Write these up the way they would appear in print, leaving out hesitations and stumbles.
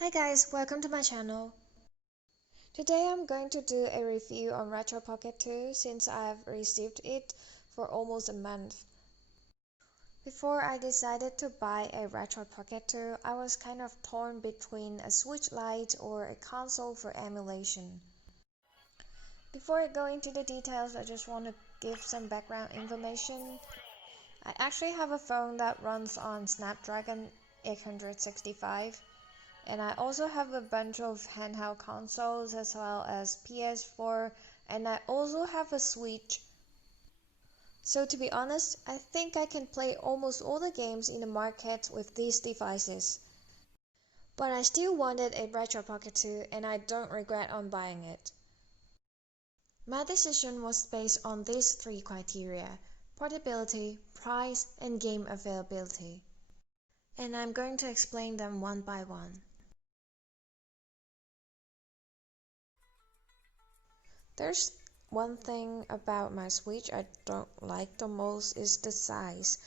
Hi guys, welcome to my channel. Today I'm going to do a review on Retroid Pocket 2 since I've received it for almost a month. Before I decided to buy a Retroid Pocket 2, I was kind of torn between a Switch Lite or a console for emulation. Before I go into the details, I just want to give some background information. I actually have a phone that runs on Snapdragon 865. And I also have a bunch of handheld consoles as well as PS4, and I also have a Switch. So to be honest, I think I can play almost all the games in the market with these devices. But I still wanted a Retro Pocket 2 and I don't regret on buying it. My decision was based on these three criteria: portability, price, and game availability. And I'm going to explain them one by one. There's one thing about my Switch I don't like the most is the size.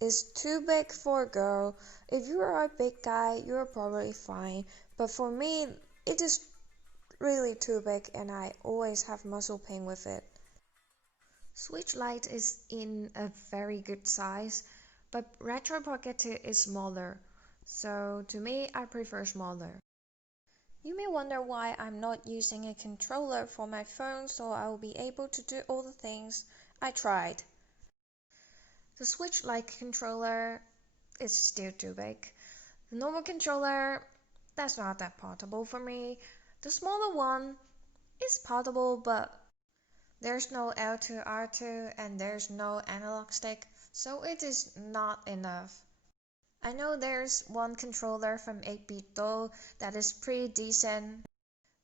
It's too big for a girl. If you are a big guy, you're probably fine. But for me, it is really too big and I always have muscle pain with it. Switch Lite is in a very good size, but Retro Pocket 2 is smaller. So to me, I prefer smaller. You may wonder why I'm not using a controller for my phone so I will be able to do all the things. I tried. The Switch Lite controller is still too big. The normal controller, that's not that portable for me. The smaller one is portable, but there's no L2 R2 and there's no analog stick, so it is not enough. I know there's one controller from 8-bit though that is pretty decent,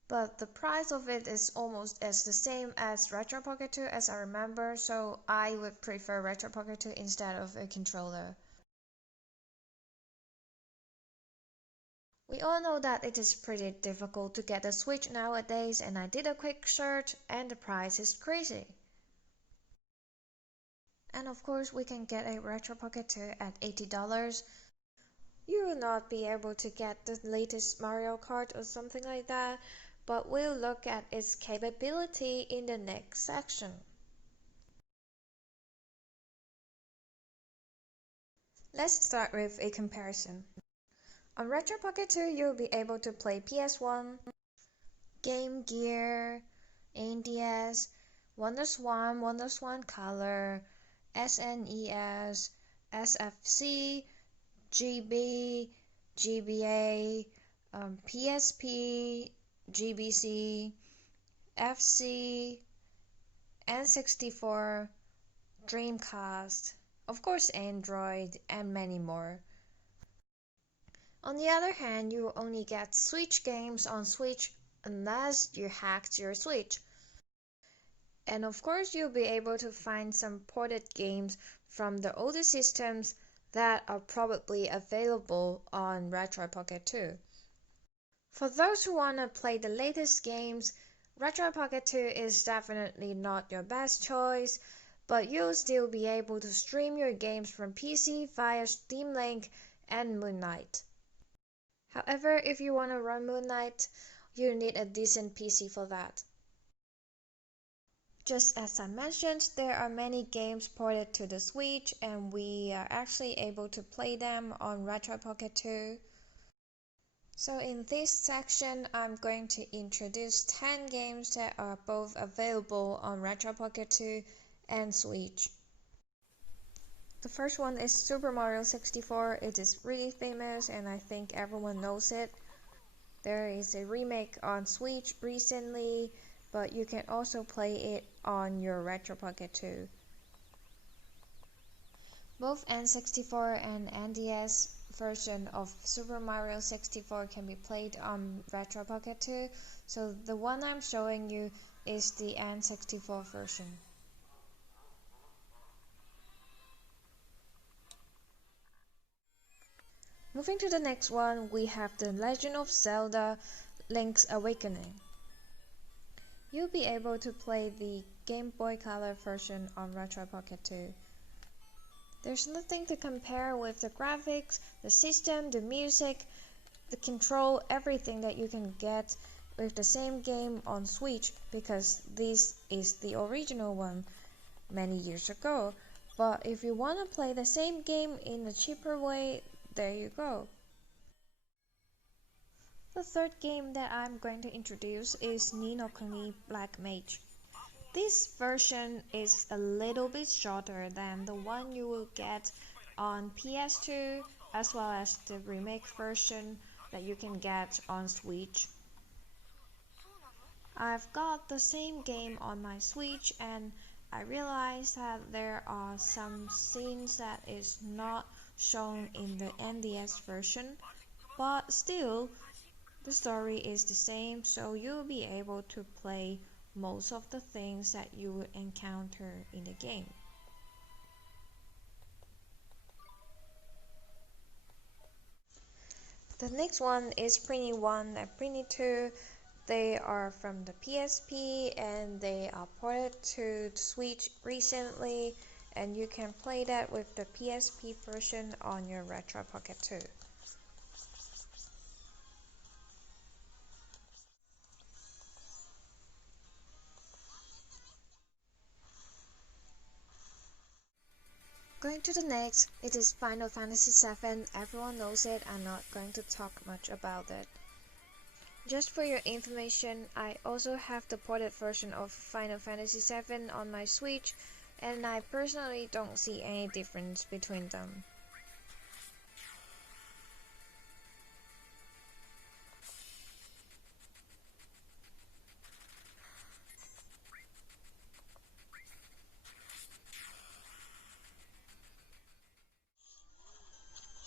but the price of it is almost as the same as Retro Pocket 2 as I remember, so I would prefer Retro Pocket 2 instead of a controller. We all know that it is pretty difficult to get a Switch nowadays, and I did a quick search and the price is crazy. And of course we can get a Retro Pocket 2 at $80. You will not be able to get the latest Mario Kart or something like that, but we'll look at its capability in the next section. Let's start with a comparison. On Retro Pocket 2, you'll be able to play PS1, Game Gear, NDS, WonderSwan Color, SNES, SFC, GB, GBA, PSP, GBC, FC, N64, Dreamcast, of course Android, and many more. On the other hand, you will only get Switch games on Switch unless you hacked your Switch. And of course you'll be able to find some ported games from the older systems that are probably available on Retro Pocket 2. For those who want to play the latest games, Retro Pocket 2 is definitely not your best choice, but you'll still be able to stream your games from PC via Steam Link and Moon Knight. However, if you want to run Moon Knight, you need a decent PC for that. Just as I mentioned, there are many games ported to the Switch and we are actually able to play them on Retro Pocket 2. So in this section, I'm going to introduce 10 games that are both available on Retro Pocket 2 and Switch. The first one is Super Mario 64. It is really famous and I think everyone knows it. There is a remake on Switch recently, but you can also play it on your Retro Pocket 2. Both N64 and NDS version of Super Mario 64 can be played on Retro Pocket 2, so the one I'm showing you is the N64 version. Moving to the next one, we have The Legend of Zelda: Link's Awakening. You'll be able to play the Game Boy Color version on Retro Pocket 2. There's nothing to compare with the graphics, the system, the music. the control, everything that you can get with the same game on Switch, because this is the original one many years ago. But if you want to play the same game in a cheaper way, there you go. The third game that I'm going to introduce is Ni no Kuni Black Mage. This version is a little bit shorter than the one you will get on PS2, as well as the remake version that you can get on Switch. I've got the same game on my Switch, and I realized that there are some scenes that is not shown in the NDS version, but still the story is the same, so you'll be able to play most of the things that you would encounter in the game. The next one is Prinny 1 and Prinny 2. They are from the PSP and they are ported to the Switch recently, and you can play that with the PSP version on your Retroid Pocket 2. Going to the next, it is Final Fantasy VII. Everyone knows it, I'm not going to talk much about it. Just for your information, I also have the ported version of Final Fantasy VII on my Switch, and I personally don't see any difference between them.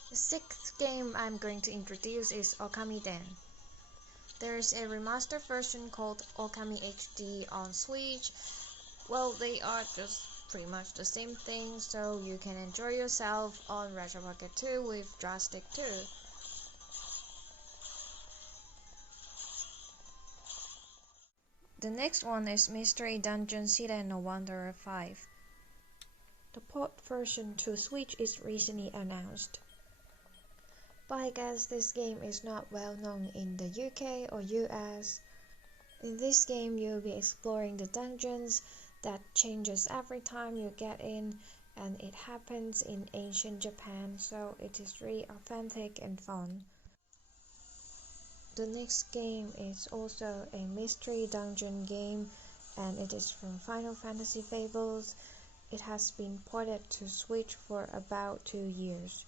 The sixth game I'm going to introduce is Okami Den. There's a remastered version called Okami HD on Switch. Well, they are just pretty much the same thing, so you can enjoy yourself on Retro Pocket 2 with Joystick 2. The next one is Mystery Dungeon City no Wanderer 5. The port version to Switch is recently announced, but I guess this game is not well known in the UK or US. In this game, you'll be exploring the dungeons that changes every time you get in, and it happens in ancient Japan, so it is really authentic and fun. The next game is also a mystery dungeon game, and it is from Final Fantasy Fables. It has been ported to Switch for about 2 years.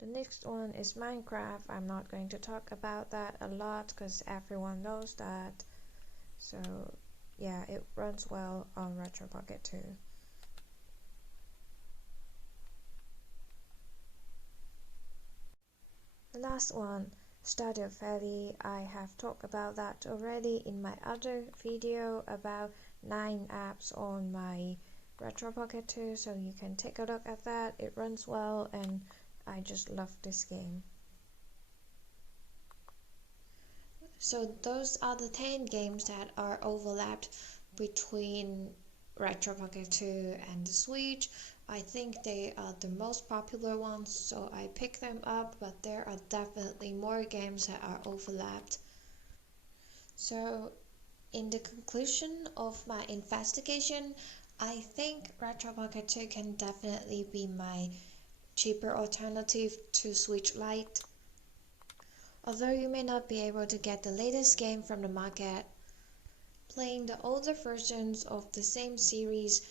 The next one is Minecraft. I'm not going to talk about that a lot because everyone knows that. So yeah, it runs well on Retro Pocket 2. The last one, Stardew Valley. I have talked about that already in my other video about 9 apps on my Retro Pocket 2, so you can take a look at that. It runs well and I just love this game. So those are the 10 games that are overlapped between Retro Pocket 2 and the Switch. I think they are the most popular ones, so I picked them up, but there are definitely more games that are overlapped. So in the conclusion of my investigation, I think Retro Pocket 2 can definitely be my cheaper alternative to Switch Lite. Although you may not be able to get the latest game from the market, playing the older versions of the same series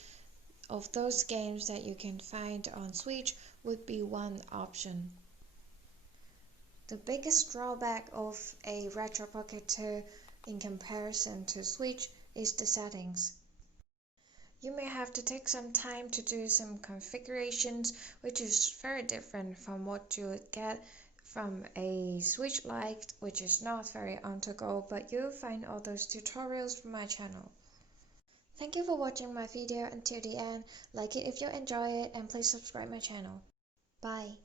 of those games that you can find on Switch would be one option. The biggest drawback of a Retro Pocket 2 in comparison to Switch is the settings. You may have to take some time to do some configurations, which is very different from what you would get from a Switch Lite, which is not very on to go, but you'll find all those tutorials from my channel. Thank you for watching my video until the end. Like it if you enjoy it, and please subscribe my channel. Bye.